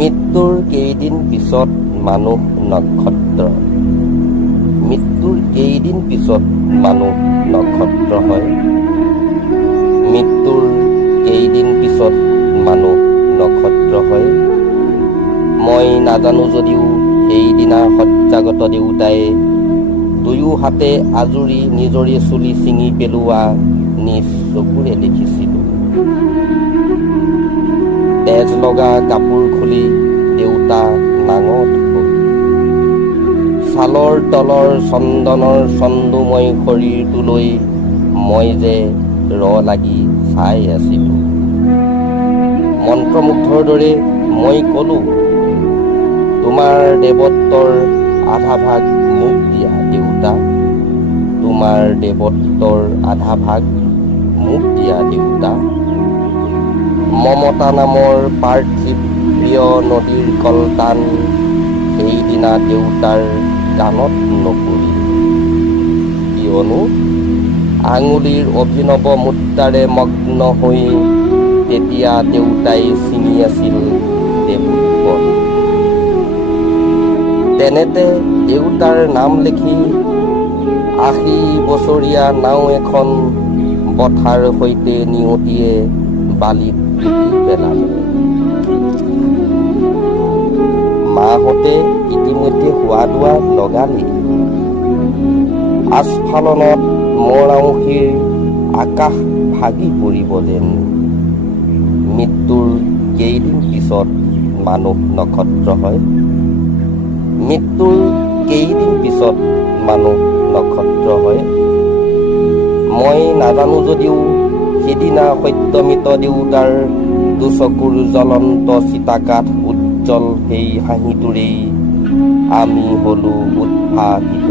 মৃত্যুৰ কেইদিন পিছত মানুহ নক্ষত্ৰ। মৃত্যুৰ কেইদিন পিছত মানুহ নক্ষত্ৰ হয়। মৃত্যুৰ কেইদিন পিছত মানুহ নক্ষত্ৰ হয়। মই নাজানো যদিও সেইদিনা সজ্জাগত দেউতাই দুয়ো হাতে আজুৰি নিজৰে চুলি ছিঙি পেলোৱা নিজ চকুৰে দেখিছিলোঁ। তেজ লগা কাপোৰ খুলি দেউতা নাঙঠ হ'ল। ছালৰ তলৰ চন্দনৰ চন্দুময় শৰীৰটোলৈ মই যে লাগি চাই আছিলোঁ। মন্ত্ৰমুগ্ধৰ দৰে মই ক'লোঁ, তোমাৰ দেৱত্বৰ আধা ভাগ মোক দিয়া দেউতা, তোমাৰ দেৱত্বৰ আধা ভাগ মোক দিয়া দেউতা। মমতা নামৰ পাৰ্থিৱ প্ৰিয় নদীৰ কলতান সেইদিনা দেউতাৰ গানত নপৰিল। কিয়নো আঙুলিৰ অভিনৱ মুদ্ৰাৰে মগ্ন হৈ তেতিয়া দেউতাই ছিঙি আছিল দেৱোৎপল। তেনেতে দেউতাৰ নাম লিখি ৮০ বছৰীয়া নাও এখন বঠাৰ সৈতে নিয়তিয়ে বালিত পুতি পেলালে। মাহঁতে ইতিমধ্যে হোৱা দোৱা লগালেই। আস্ফালনত মৰাংশীৰ আকাশ ভাগি পৰিব যেন। মৃত্যুৰ কেইদিন পিছত মানুহ নক্ষত্ৰ হয়। মৃত্যুৰ কেইদিন পিছত মানুহ নক্ষত্ৰ হয়। মই নাজানো যদিও সিদিনা সত্যমিত দেউতাৰ দুচকুৰ জ্বলন্ত চিতাকাঠ উজ্জ্বল সেই হাঁহিটোৰেই আমি হলো উদ্ভাসিত।